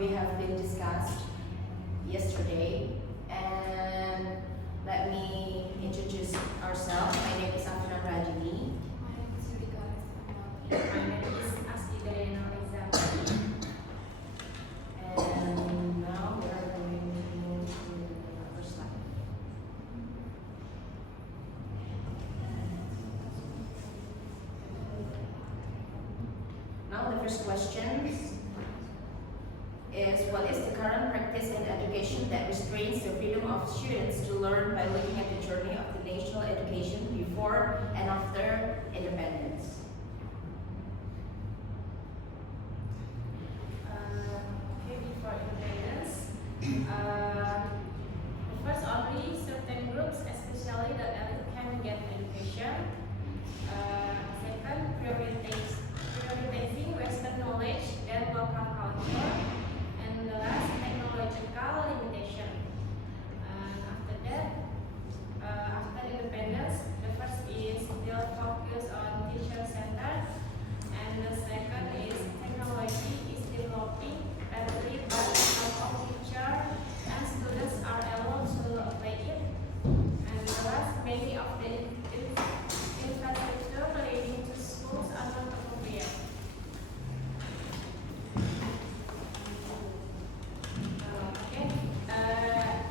we have been discussed yesterday. And let me introduce ourselves. My name is Afina Prahadini. My name is Yurike Resty. My name is Asdida, Yenel, Riza. And now we are going to move to the first slide. Now the first question is, what is the current practice in education that restrains the freedom of students to learn by looking at the journey of the national education before and after independence? Before independence, first only certain groups, especially the elite, can get education. Second, prioritizing Western knowledge and local culture. And the last, technological limitation. After that, after independence, the first is still focus on teacher-centered, and the second is technology is developing rapidly, but not all teachers and students are able to apply it. And the last, many of the infrastructure relating to schools are not appropriate.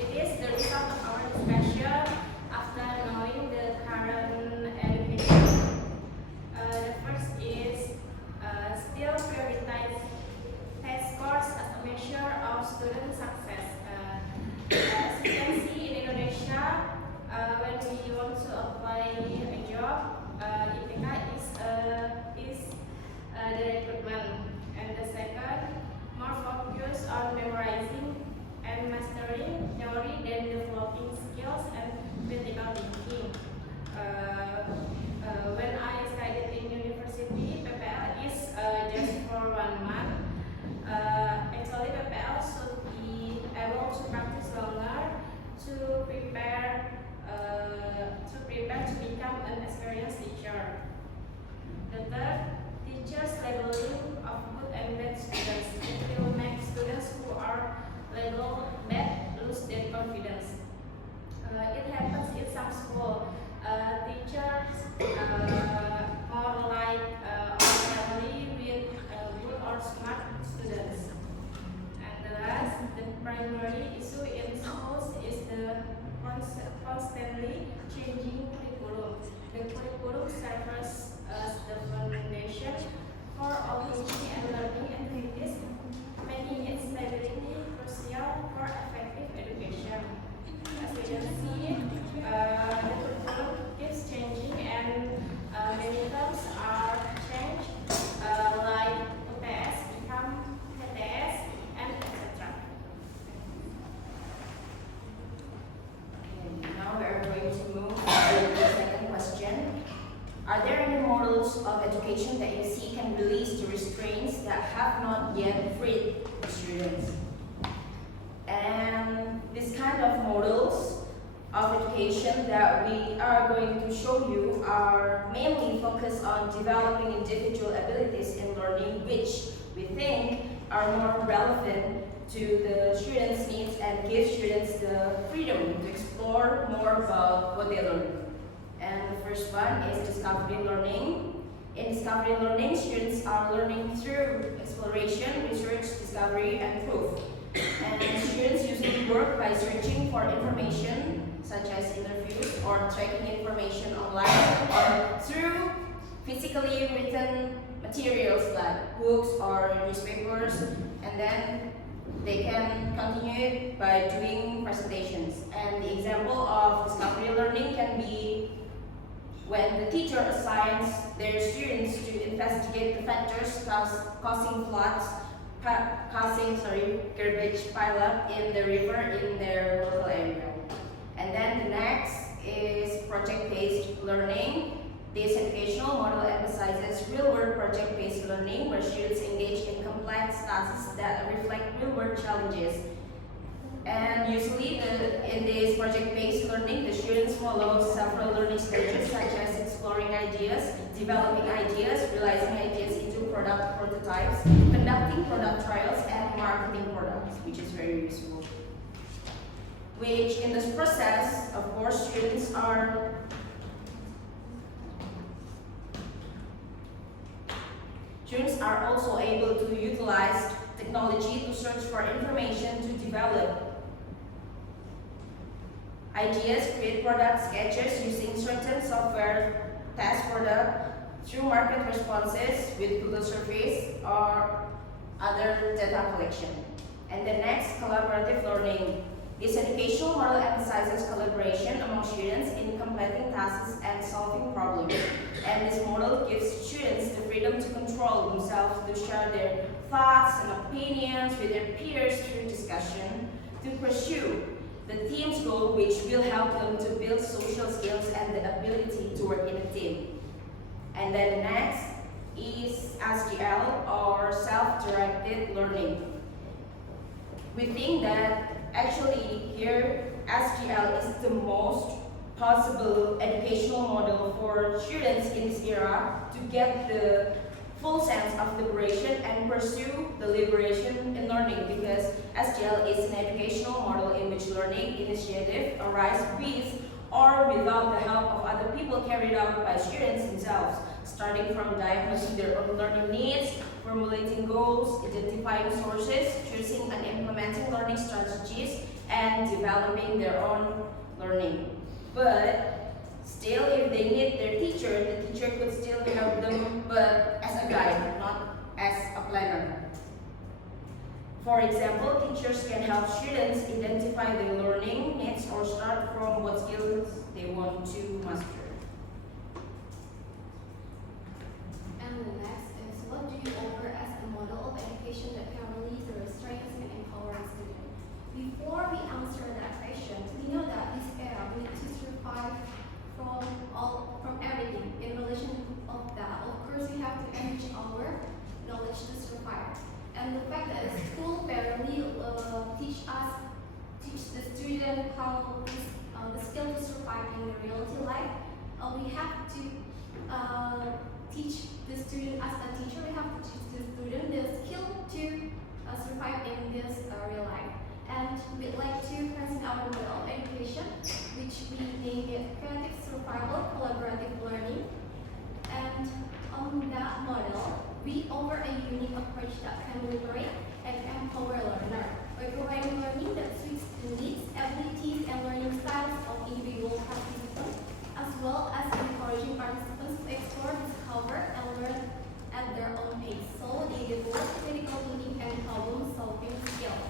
It is the result of our discussion after knowing the current education. The first is still prioritize test scores as a measure of student success. As you can see in Indonesia, when we want to apply a job, IPK is the recruitment. And the second, more focus on memorizing and mastering theory than developing skills and critical thinking. When I studied in university, PPL is just for 1 month. Actually, PPL should be able to practice longer to prepare to become an experienced teacher. The third, teachers labeling of good and bad students. It will make students who are labeled bad lose their confidence. It happens in some school. Teachers more like family with good or smart students. And the last, the primary issue in schools is the constantly changing curriculum. The curriculum serves as the foundation for all teaching and learning activities, making its stability crucial for effective education. As we can see, the curriculum keeps changing and many terms are changed, like UTS become PTS and etc. Now we are going to move to the second question. Are there any models of education that you see can release the restraints that have not yet freed the students? And this kind of models of education that we are going to show you are mainly focused on developing individual abilities in learning, which we think are more relevant to the students' needs and give students the freedom to explore more about what they learn. And the first one is discovery learning. In discovery learning, students are learning through exploration, research, discovery, and proof. And students usually work by searching for information, such as interviews or tracking information online, or through physically written materials like books or newspapers, and then they can continue it by doing presentations. And the example of discovery learning can be when the teacher assigns their students to investigate the factors causing floods, garbage pileup in the river in their local area. And then the next is project-based learning. This educational model emphasizes real-world project-based learning, where students engage in complex tasks that reflect real-world challenges. And usually in this project-based learning, the students follow several learning stages, such as exploring ideas, developing ideas, realizing ideas into product prototypes, conducting product trials, and marketing which is very useful. Which in this process, of course, students are also able to utilize technology to search for information, to develop ideas, create product sketches using certain software, test product through market responses with Google surveys or other data collection. And the next, collaborative learning. This educational model emphasizes collaboration among students in completing tasks and solving problems. And this model gives students the freedom to control themselves, to share their thoughts and opinions with their peers through discussion, to pursue the team's goal, which will help them to build social skills and the ability to work in a team. And then next is SDL, or self-directed learning. We think that actually here SDL is the most possible educational model for students in this era to get the full sense of liberation and pursue the liberation in learning, because SDL is an educational model in which learning initiative arise with or without the help of other people, carried out by students themselves, starting from diagnosing their own learning needs, formulating goals, identifying sources, choosing and implementing learning strategies, and developing their own learning. But still, if they need their teacher, the teacher could still help them, but as a guide, not as a planner. For example, teachers can help students identify their learning needs or start from what skills they want to master. And the next is, what do you offer as a model of education that can really strengthen and empower a student? Before we answer that question, we know that this era we need to survive from everything. In relation of that, of course, we have to enrich our knowledge to survive. And the fact that the school barely teach the student how the skill to survive in the reality life, we have to teach the student as a teacher. We have to teach the student the skill to survive in this real life. And we'd like to present our model of education, which we name it creative survival collaborative learning. And on that model, we offer a unique approach that can liberate and empower learner by providing learning that suits the needs, abilities, and learning styles of individual participants, as well as encouraging participants to explore, discover, and learn at their own pace, so they develop critical thinking and problem-solving skills.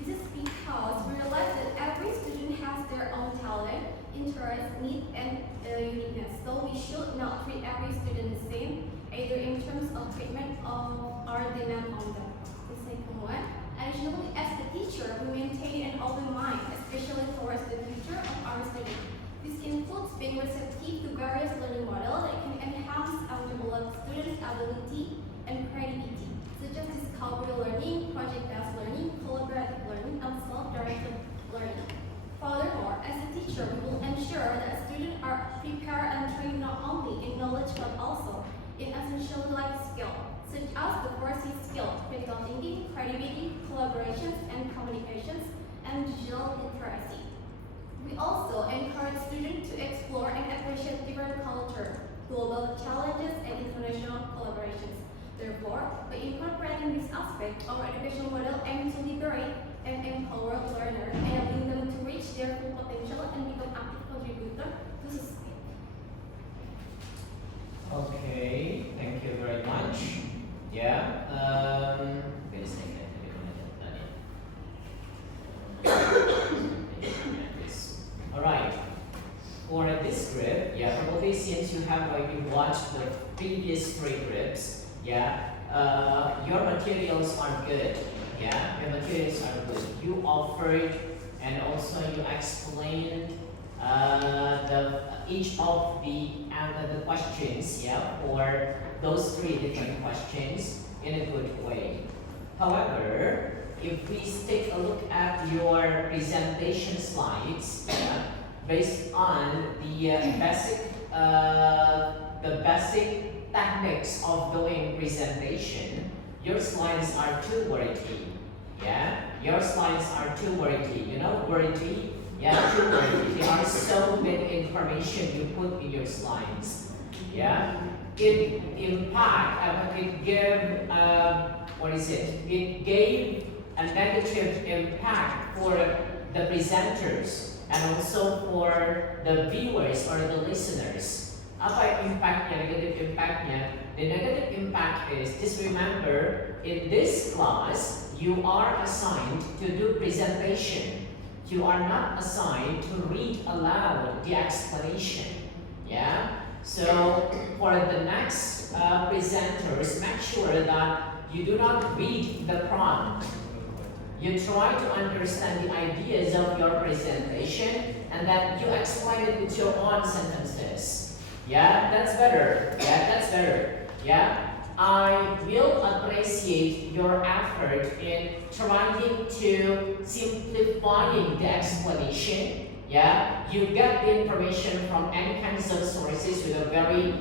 This is because we realize that every student has their own talent, interest, need, and uniqueness. So we should not treat every student the same, either in terms of treatment or demand on them. The second one, additionally, as the teacher, we maintain an open mind, especially towards the future of our students. This includes being receptive to various learning models that can enhance and develop students' ability and creativity, such as discovery learning, project-based learning, collaborative learning, and self-directed learning. Furthermore, as a teacher, we will ensure that students are prepared and trained not only in knowledge but also in essential life skills, such as the 4C skills: critical thinking, creativity, collaborations, and communications, and digital literacy. We also encourage students to explore and appreciate different cultures, global challenges, and international collaborations. Therefore, by incorporating this aspect, our educational model aims to liberate and empower learners, enabling them to reach their full potential and become active contributors to society. Okay, thank you very much. Yeah. Wait a second. All right. For this script, yeah, probably since you have already watched the previous three scripts, yeah, your materials are good. Yeah, your materials are good. You offered and also you explained each of the questions, yeah, for those three different questions in a good way. However, if we take a look at your presentation slides, yeah, based on the basic techniques of doing presentation, your slides are too wordy. Yeah, your slides are too wordy. You know, wordy. Yeah, too wordy. There are so many information you put in your slides. Yeah, it impact. It gave what is it? It gave a negative impact for the presenters and also for the viewers or the listeners. Apa impactnya, negative impactnya? The negative impact is, just remember, in this class, you are assigned to do presentation. You are not assigned to read aloud the explanation. Yeah? So, for the next presenters, make sure that you do not read the prompt. You try to understand the ideas of your presentation and then you explain it with your own sentences. Yeah, that's better. Yeah, that's better. Yeah, I will appreciate your effort in trying to simplifying the explanation. Yeah, you get the information from any kinds of sources with a very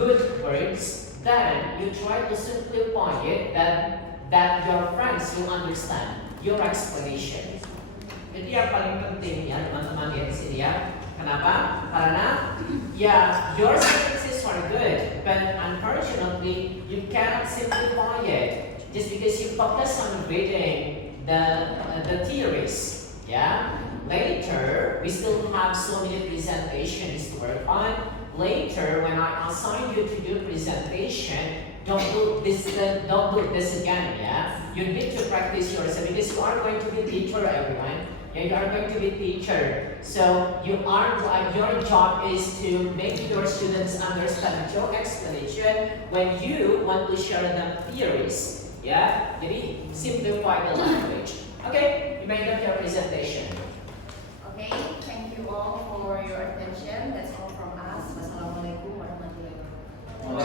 good words. Then you try to simplify it that your friends will understand your explanation. Jadi yang paling penting ya teman-teman di sini ya. Kenapa? Karena ya your sentences are good, but unfortunately you cannot simplify it just because you focus on reading the theories. Yeah. Later we still have so many presentations to work on. Later when I assign you to do presentation, don't do this again. Yeah. You need to practice yourself because you are going to be teacher, everyone. You are going to be teacher. So your job is to make your students understand your explanation when you want to share them theories. Yeah. Jadi simplify the language. Okay, you may get your presentation.